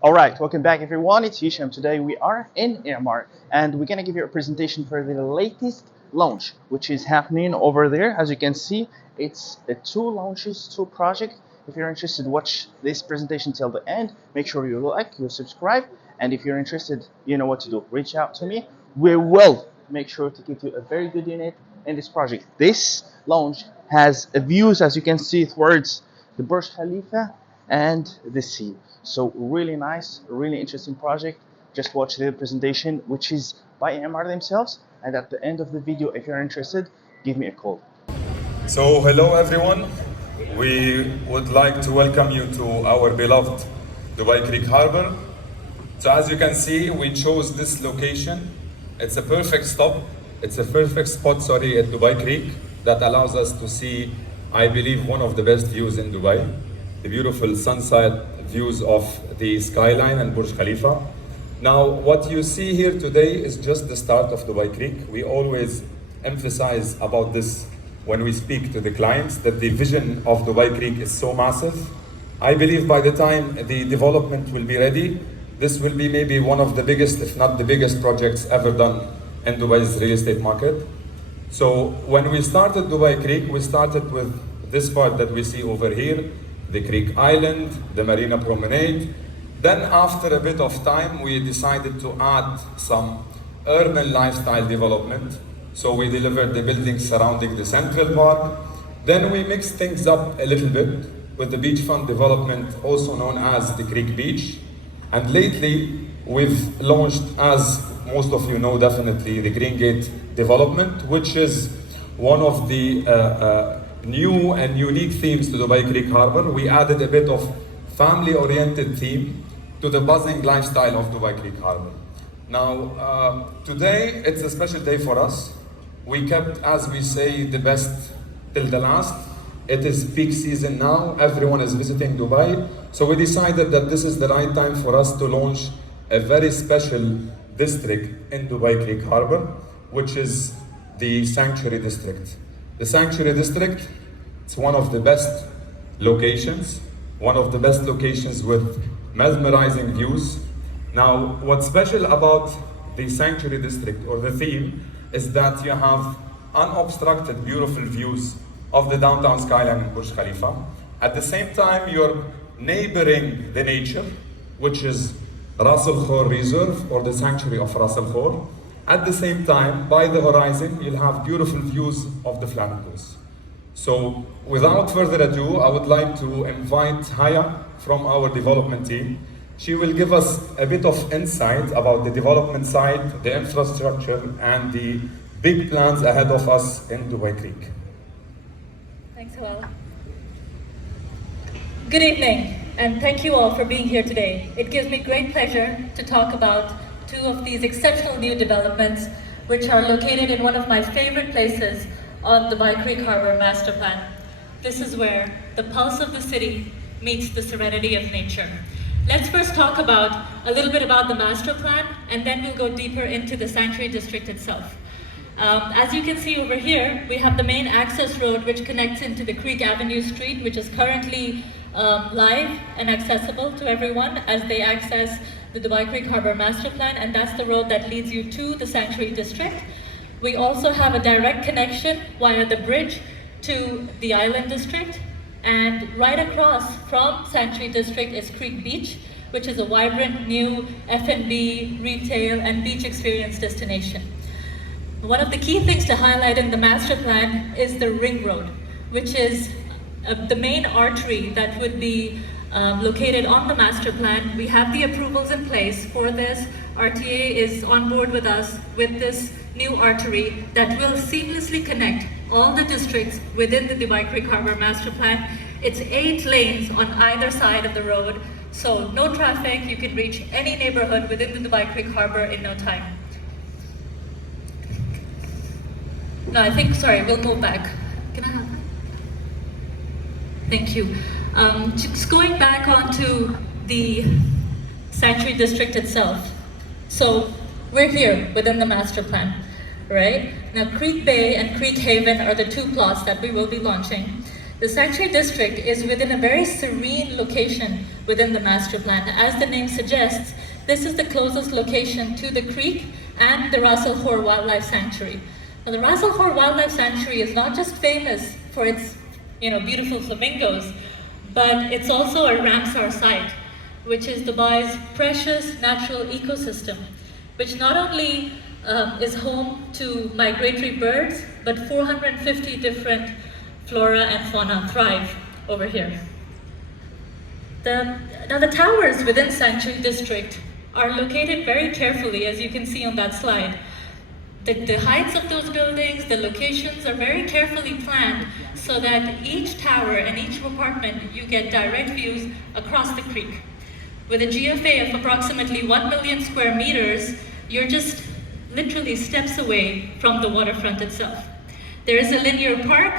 All right, welcome back everyone. It's Hisham. Today we are in Emaar and we're gonna give you a presentation for the latest launch, which is happening over there. As you can see, it's a two launches, two project. If you're interested, watch this presentation till the end. Make sure you like, you subscribe, and if you're interested, you know what to do. Reach out to me. We will make sure to give you a very good unit in this project. This launch has views, as you can see, towards the Burj Khalifa and the sea. So really nice, really interesting project. Just watch the presentation, which is by Emaar themselves. And at the end of the video, if you're interested, give me a call. So hello everyone. We would like to welcome you to our beloved Dubai Creek Harbour. So as you can see, we chose this location. It's a perfect stop. It's a perfect spot, at Dubai Creek that allows us to see, I believe, one of the best views in Dubai. The beautiful sunset views of the skyline and Burj Khalifa. Now, what you see here today is just the start of Dubai Creek. We always emphasize about this when we speak to the clients, that the vision of Dubai Creek is so massive. I believe by the time the development will be ready, this will be maybe one of the biggest, if not the biggest projects ever done in Dubai's real estate market. So when we started Dubai Creek, we started with this part that we see over here, the Creek Island, the Marina Promenade. Then after a bit of time, we decided to add some urban lifestyle development. So we delivered the buildings surrounding the Central Park. Then we mixed things up a little bit with the beachfront development, also known as the Creek Beach. And lately, we've launched, as most of you know definitely, the Green Gate development, which is one of the new and unique themes to Dubai Creek Harbour. We added a bit of family-oriented theme to the buzzing lifestyle of Dubai Creek Harbour. Now, today, it's a special day for us. We kept, as we say, the best till the last. It is peak season now, everyone is visiting Dubai. So we decided that this is the right time for us to launch a very special district in Dubai Creek Harbour, which is the Sanctuary District. The Sanctuary District, it's one of the best locations with mesmerizing views. Now, what's special about the Sanctuary District, or the theme, is that you have unobstructed, beautiful views of the downtown skyline in Burj Khalifa. At the same time, you're neighboring the nature, which is Ras Al Khor Reserve, or the Sanctuary of Ras Al Khor. At the same time, by the horizon, you'll have beautiful views of the flamingos. So, without further ado, I would like to invite Haya from our development team. She will give us a bit of insight about the development side, the infrastructure, and the big plans ahead of us in Dubai Creek. Thanks, Hawal. Good evening, and thank you all for being here today. It gives me great pleasure to talk about two of these exceptional new developments, which are located in one of my favorite places on the Dubai Creek Harbour master plan. This is where the pulse of the city meets the serenity of nature. Let's first talk about a little bit about the master plan, and then we'll go deeper into the Sanctuary District itself. As you can see over here, we have the main access road which connects into the Creek Avenue Street, which is currently live and accessible to everyone as they access the Dubai Creek Harbour master plan, and that's the road that leads you to the Sanctuary District. We also have a direct connection via the bridge to the Island District, and right across from Sanctuary District is Creek Beach, which is a vibrant new F&B, retail, and beach experience destination. One of the key things to highlight in the master plan is the ring road, which is the main artery that would be located on the master plan. We have the approvals in place for this. RTA is on board with us with this new artery that will seamlessly connect all the districts within the Dubai Creek Harbour master plan. It's 8 lanes on either side of the road, so no traffic. You can reach any neighborhood within the Dubai Creek Harbour in no time. No, we'll go back. Can I have that? Thank you. Just going back onto the Sanctuary District itself. So we're here within the master plan, right? Now Creek Bay and Creek Haven are the two plots that we will be launching. The Sanctuary District is within a very serene location within the master plan. As the name suggests, this is the closest location to the creek and the Ras Al Khor Wildlife Sanctuary. Now, the Ras Al Khor Wildlife Sanctuary is not just famous for its beautiful flamingos, but it's also a Ramsar site, which is Dubai's precious natural ecosystem, which not only is home to migratory birds, but 450 different flora and fauna thrive over here. Now the towers within Sanctuary District are located very carefully, as you can see on that slide. The heights of those buildings, the locations are very carefully planned so that each tower and each apartment, you get direct views across the creek. With a GFA of approximately 1 million square meters, you're just literally steps away from the waterfront itself. There is a linear park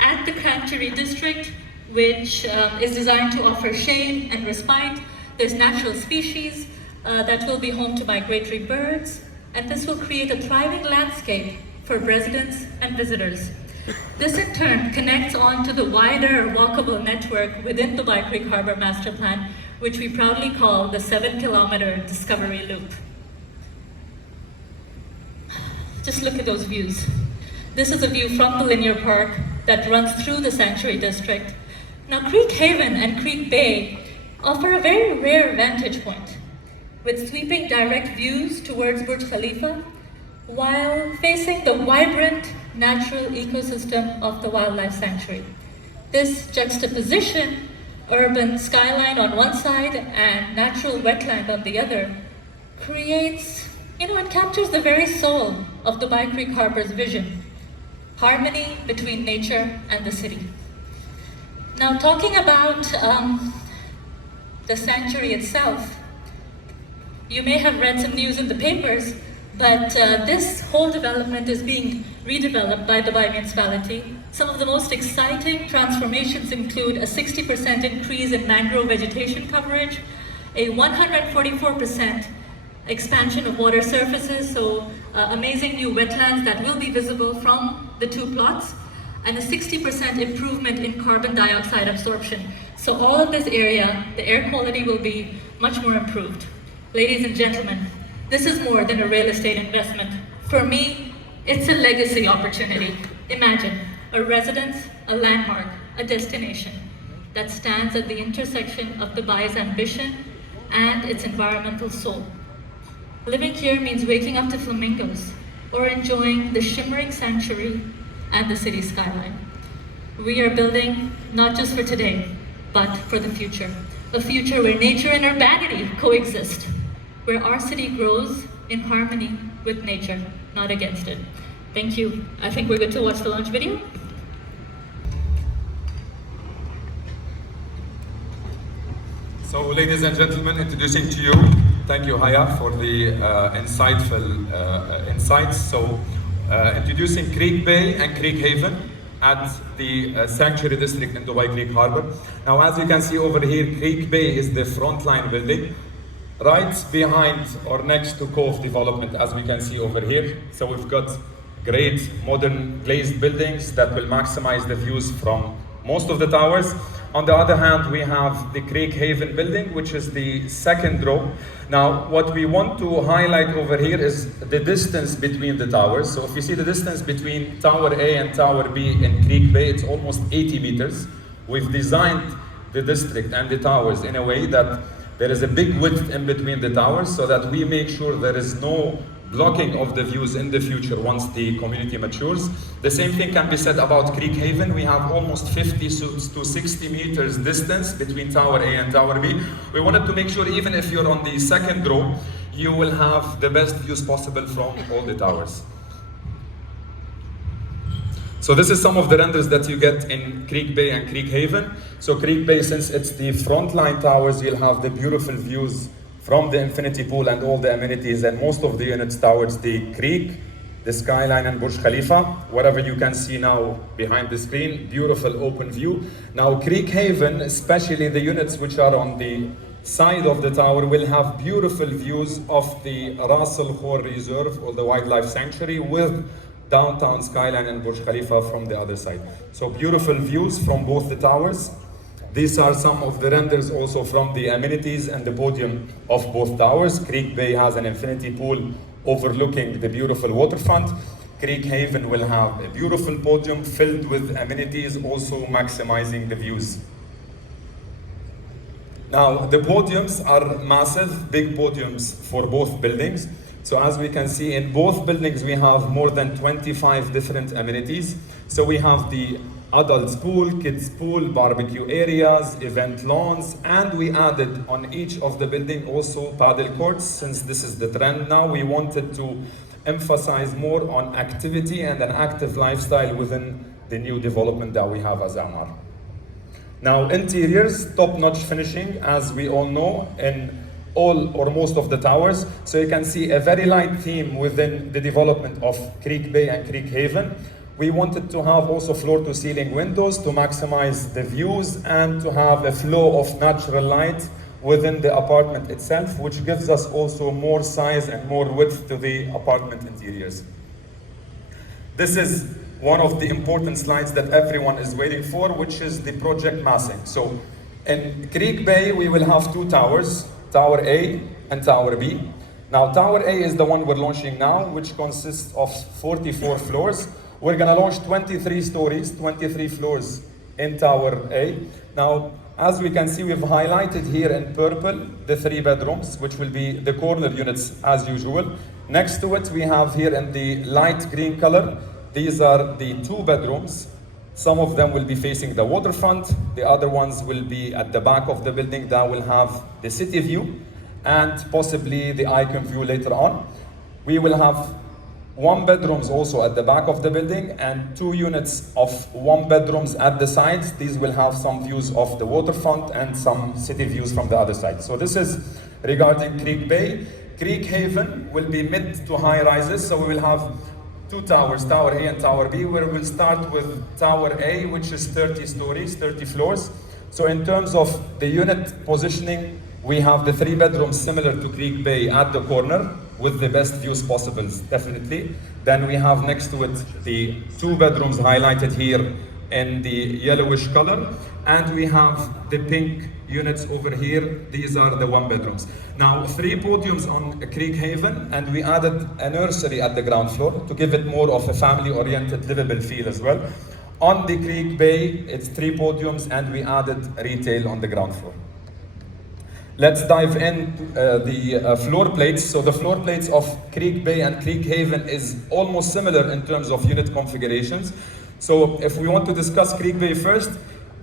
at the Sanctuary District, which is designed to offer shade and respite. There's natural species that will be home to migratory birds, and this will create a thriving landscape for residents and visitors. This in turn connects on to the wider walkable network within Dubai Creek Harbour Master Plan, which we proudly call the 7-kilometer Discovery Loop. Just look at those views. This is a view from the linear park that runs through the Sanctuary District. Now, Creek Haven and Creek Bay offer a very rare vantage point, with sweeping direct views towards Burj Khalifa, while facing the vibrant natural ecosystem of the wildlife sanctuary. This juxtaposition, urban skyline on one side and natural wetland on the other, creates, it captures the very soul of Dubai Creek Harbour's vision: harmony between nature and the city. Now, talking about the sanctuary itself, you may have read some news in the papers, but this whole development is being redeveloped by Dubai Municipality. Some of the most exciting transformations include a 60% increase in mangrove vegetation coverage, a 144% expansion of water surfaces, so amazing new wetlands that will be visible from the two plots, and a 60% improvement in carbon dioxide absorption. So all of this area, the air quality will be much more improved. Ladies and gentlemen, this is more than a real estate investment. For me, it's a legacy opportunity. Imagine a residence, a landmark, a destination that stands at the intersection of Dubai's ambition and its environmental soul. Living here means waking up to flamingos or enjoying the shimmering sanctuary and the city skyline. We are building not just for today, but for the future. A future where nature and urbanity coexist, where our city grows in harmony with nature, not against it. Thank you. I think we're good to watch the launch video. So, ladies and gentlemen, introducing to you, thank you, Haya, for the insightful insights. So, introducing Creek Bay and Creek Haven at the Sanctuary District in Dubai Creek Harbour. Now, as you can see over here, Creek Bay is the frontline building, right behind or next to Khor development, as we can see over here. So we've got great modern glazed buildings that will maximize the views from most of the towers. On the other hand, we have the Creek Haven building, which is the second row. Now, what we want to highlight over here is the distance between the towers. So if you see the distance between Tower A and Tower B in Creek Bay, it's almost 80 meters. We've designed the district and the towers in a way that there is a big width in between the towers, so that we make sure there is no blocking of the views in the future once the community matures. The same thing can be said about Creek Haven. We have almost 50 to 60 meters distance between Tower A and Tower B. We wanted to make sure even if you're on the second row, you will have the best views possible from all the towers. So this is some of the renders that you get in Creek Bay and Creek Haven. So Creek Bay, since it's the frontline towers, you'll have the beautiful views from the infinity pool and all the amenities and most of the units towards the creek, the skyline and Burj Khalifa, whatever you can see now behind the screen, beautiful open view. Now Creek Haven, especially the units which are on the side of the tower, will have beautiful views of the Ras Al Khor Reserve or the wildlife sanctuary with downtown skyline and Burj Khalifa from the other side. So beautiful views from both the towers. These are some of the renders also from the amenities and the podium of both towers. Creek Bay has an infinity pool overlooking the beautiful waterfront. Creek Haven will have a beautiful podium filled with amenities, also maximizing the views. Now, the podiums are massive, big podiums for both buildings. So as we can see, in both buildings, we have more than 25 different amenities. So we have the adults pool, kids pool, barbecue areas, event lawns, and we added on each of the building also paddle courts. Since this is the trend now, we wanted to emphasize more on activity and an active lifestyle within the new development that we have as Emaar. Now, interiors, top-notch finishing, as we all know, in all or most of the towers. So you can see a very light theme within the development of Creek Bay and Creek Haven. We wanted to have also floor-to-ceiling windows to maximize the views and to have a flow of natural light within the apartment itself, which gives us also more size and more width to the apartment interiors. This is one of the important slides that everyone is waiting for, which is the project massing. So in Creek Bay, we will have two towers, Tower A and Tower B. Now, Tower A is the one we're launching now, which consists of 44 floors. We're gonna launch 23 stories, 23 floors in Tower A. Now, as we can see, we've highlighted here in purple the 3 bedrooms, which will be the corner units as usual. Next to it, we have here in the light green color, these are the 2 bedrooms. Some of them will be facing the waterfront. The other ones will be at the back of the building that will have the city view and possibly the icon view later on. We will have 1 bedrooms also at the back of the building and 2 units of 1 bedrooms at the sides. These will have some views of the waterfront and some city views from the other side. So this is regarding Creek Bay. Creek Haven will be mid to high rises. So we will have 2 towers, Tower A and Tower B, where we'll start with Tower A, which is 30 stories, 30 floors. So in terms of the unit positioning, we have the 3 bedrooms similar to Creek Bay at the corner with the best views possible, definitely. Then we have next to it the 2 bedrooms highlighted here in the yellowish color. And we have the pink units over here. These are the 1 bedrooms. Now, 3 podiums on Creek Haven, and we added a nursery at the ground floor to give it more of a family-oriented, livable feel as well. On the Creek Bay, it's 3 podiums, and we added retail on the ground floor. Let's dive into the floor plates. So the floor plates of Creek Bay and Creek Haven is almost similar in terms of unit configurations. So if we want to discuss Creek Bay first,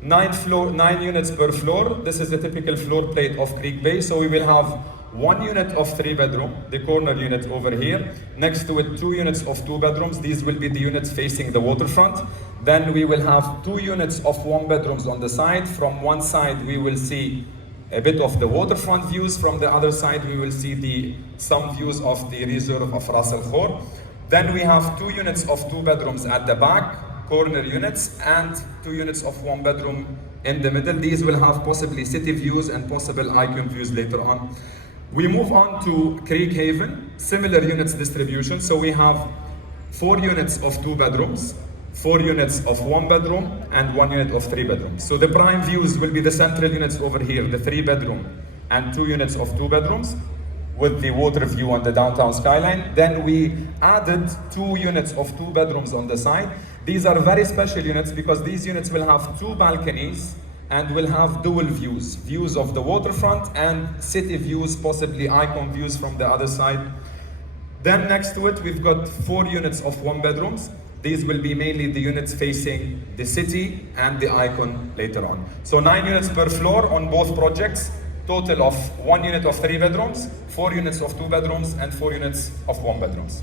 9 units per floor. This is the typical floor plate of Creek Bay. So we will have 1 unit of 3 bedroom, the corner unit over here. Next to it, 2 units of 2 bedrooms. These will be the units facing the waterfront. Then we will have 2 units of 1 bedrooms on the side. From one side, we will see a bit of the waterfront views. From the other side, we will see some views of the reserve of Ras Al Khor. Then we have 2 units of 2 bedrooms at the back, corner units, and 2 units of 1 bedroom in the middle. These will have possibly city views and possible icon views later on. We move on to Creek Haven, similar units distribution. So we have 4 units of 2 bedrooms, 4 units of 1 bedroom, and 1 unit of 3 bedrooms. So the prime views will be the central units over here, the 3 bedroom and 2 units of 2 bedrooms with the water view on the downtown skyline. Then we added 2 units of 2 bedrooms on the side. These are very special units because these units will have 2 balconies and will have dual views, views of the waterfront and city views, possibly icon views from the other side. Then next to it, we've got 4 units of 1 bedrooms. These will be mainly the units facing the city and the icon later on. So 9 units per floor on both projects, total of 1 unit of 3 bedrooms, 4 units of 2 bedrooms, and 4 units of 1 bedrooms.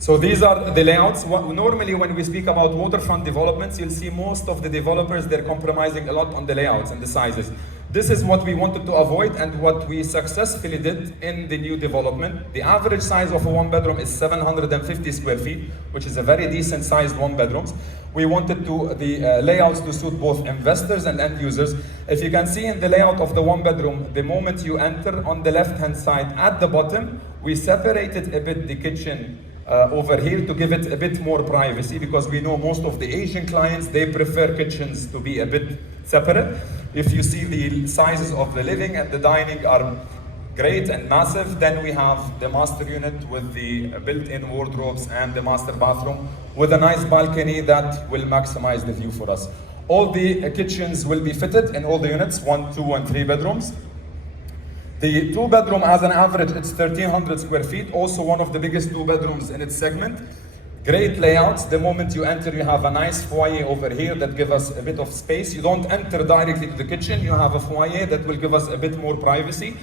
So these are the layouts. Normally when we speak about waterfront developments, you'll see most of the developers, they're compromising a lot on the layouts and the sizes. This is what we wanted to avoid and what we successfully did in the new development. The average size of a 1 bedroom is 750 square feet, which is a very decent sized 1 bedrooms. We wanted the layouts to suit both investors and end users. If you can see in the layout of the 1 bedroom, the moment you enter on the left hand side at the bottom, we separated a bit the kitchen over here to give it a bit more privacy, because we know most of the Asian clients, they prefer kitchens to be a bit separate. If you see the sizes of the living and the dining are great and massive, then we have the master unit with the built-in wardrobes and the master bathroom with a nice balcony that will maximize the view for us. All the kitchens will be fitted in all the units, 1, 2, and 3 bedrooms. The 2-bedroom, as an average, it's 1,300 square feet, also one of the biggest 2 bedrooms in its segment. Great layouts. The moment you enter, you have a nice foyer over here that gives us a bit of space. You don't enter directly to the kitchen, you have a foyer that will give us a bit more privacy.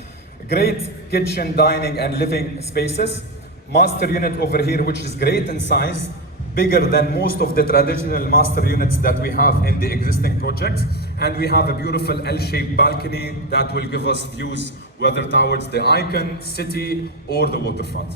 Great kitchen, dining, and living spaces. Master unit over here, which is great in size, bigger than most of the traditional master units that we have in the existing projects. And we have a beautiful L-shaped balcony that will give us views whether towards the Icon, city, or the waterfront.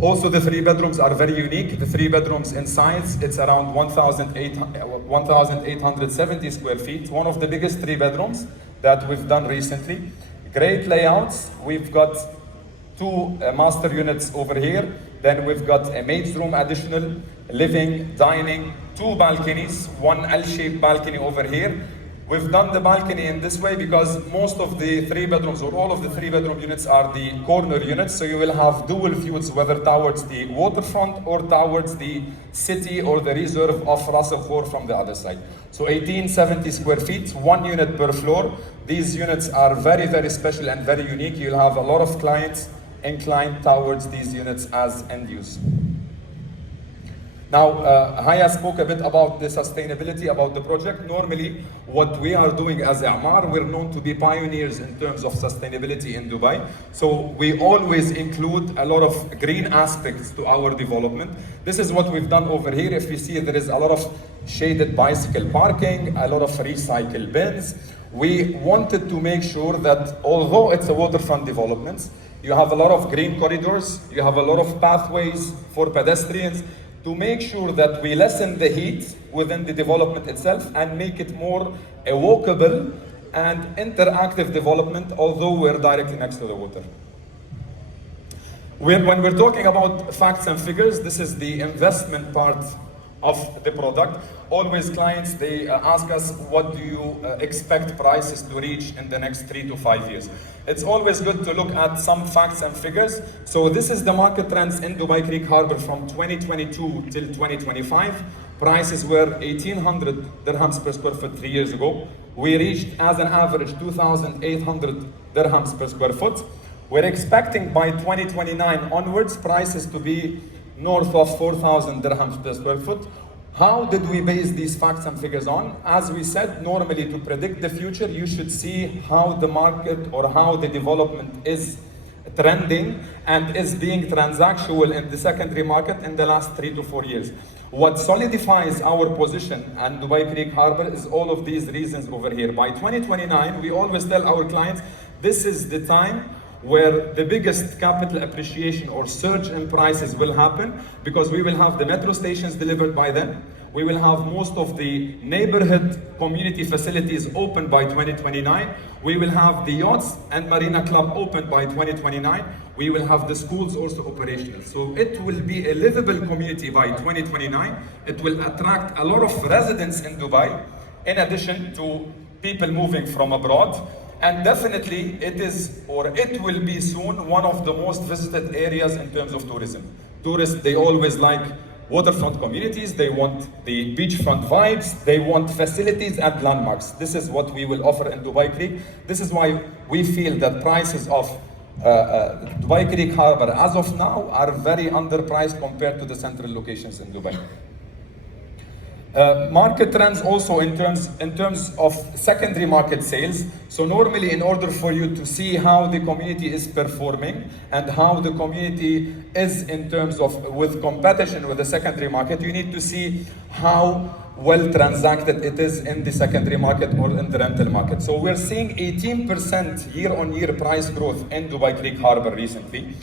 Also, the 3 bedrooms are very unique. The 3 bedrooms in size, it's around 1,870 square feet. One of the biggest 3 bedrooms that we've done recently. Great layouts. We've got 2 master units over here. Then we've got a maid's room additional, living, dining, 2 balconies, 1 L-shaped balcony over here. We've done the balcony in this way because most of the 3 bedrooms or all of the 3 bedroom units are the corner units. So you will have dual views, whether towards the waterfront or towards the city or the reserve of Ras Al Khor from the other side. So 1870 square feet, 1 unit per floor. These units are very, very special and very unique. You'll have a lot of clients inclined towards these units as end use. Now, Haya spoke a bit about the sustainability, about the project. Normally, what we are doing as Emaar, we're known to be pioneers in terms of sustainability in Dubai. So we always include a lot of green aspects to our development. This is what we've done over here. If you see, there is a lot of shaded bicycle parking, a lot of recycle bins. We wanted to make sure that although it's a waterfront development, you have a lot of green corridors, you have a lot of pathways for pedestrians, to make sure that we lessen the heat within the development itself and make it more a walkable and interactive development, although we're directly next to the water. When we're talking about facts and figures, this is the investment part of the product. Always clients, they ask us, what do you expect prices to reach in the next 3 to 5 years? It's always good to look at some facts and figures. So this is the market trends in Dubai Creek Harbour from 2022 till 2025. Prices were 1,800 dirhams per square foot 3 years ago. We reached, as an average, 2,800 dirhams per square foot. We're expecting by 2029 onwards prices to be north of 4,000 dirhams per square foot. How did we base these facts and figures on? As we said, normally to predict the future, you should see how the market or how the development is trending and is being transactional in the secondary market in the last 3 to 4 years. What solidifies our position and Dubai Creek Harbour is all of these reasons over here. By 2029, we always tell our clients, this is the time where the biggest capital appreciation or surge in prices will happen, because we will have the metro stations delivered by then. We will have most of the neighborhood community facilities open by 2029. We will have the yachts and marina club open by 2029. We will have the schools also operational. So it will be a livable community by 2029. It will attract a lot of residents in Dubai, in addition to people moving from abroad. And definitely it is, or it will be soon, one of the most visited areas in terms of tourism. Tourists, they always like waterfront communities, they want the beachfront vibes, they want facilities and landmarks. This is what we will offer in Dubai Creek. This is why we feel that prices of Dubai Creek Harbour as of now are very underpriced compared to the central locations in Dubai. Market trends also in terms of secondary market sales. So normally, in order for you to see how the community is performing and how the community is in terms of with competition with the secondary market, you need to see how well transacted it is in the secondary market or in the rental market. So we're seeing 18% year-on-year price growth in Dubai Creek Harbour recently.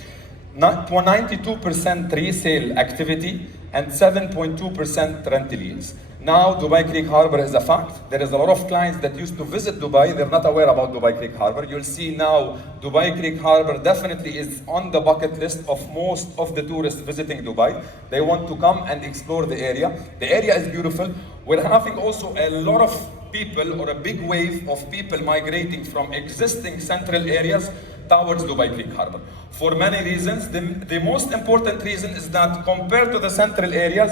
92% resale activity. and 7.2% rental yields. Now, Dubai Creek Harbour is a fact. There is a lot of clients that used to visit Dubai. They're not aware about Dubai Creek Harbour. You'll see now Dubai Creek Harbour definitely is on the bucket list of most of the tourists visiting Dubai. They want to come and explore the area. The area is beautiful. We're having also a lot of people, or a big wave of people migrating from existing central areas towards Dubai Creek Harbour. For many reasons. The most important reason is that compared to the central areas,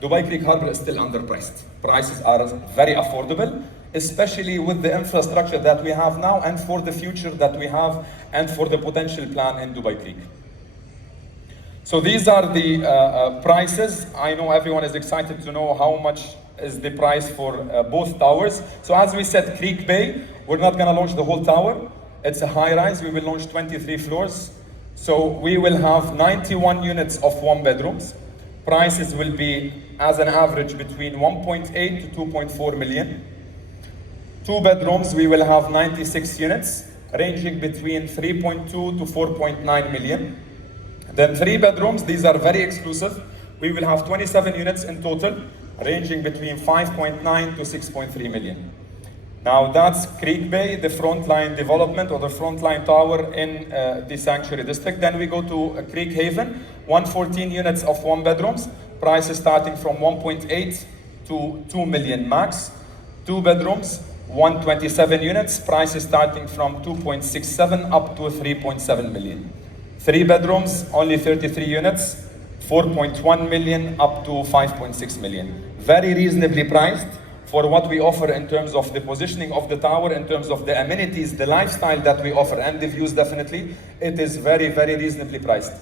Dubai Creek Harbour is still underpriced. Prices are very affordable, especially with the infrastructure that we have now and for the future that we have and for the potential plan in Dubai Creek. So these are the prices. I know everyone is excited to know how much is the price for both towers. So as we said, Creek Bay, we're not going to launch the whole tower. It's a high rise. We will launch 23 floors. So we will have 91 units of one bedrooms. Prices will be, as an average, between 1.8 to 2.4 million. Two bedrooms, we will have 96 units, ranging between 3.2 to 4.9 million. Then three bedrooms, these are very exclusive. We will have 27 units in total, ranging between 5.9 to 6.3 million. Now that's Creek Bay, the frontline development or the frontline tower in the Sanctuary District. Then we go to Creek Haven, 114 units of one bedrooms, prices starting from 1.8 to 2 million max. Two bedrooms, 127 units, prices starting from 2.67 up to 3.7 million. Three bedrooms, only 33 units, 4.1 million up to 5.6 million. Very reasonably priced for what we offer in terms of the positioning of the tower, in terms of the amenities, the lifestyle that we offer, and the views definitely. It is very, very reasonably priced.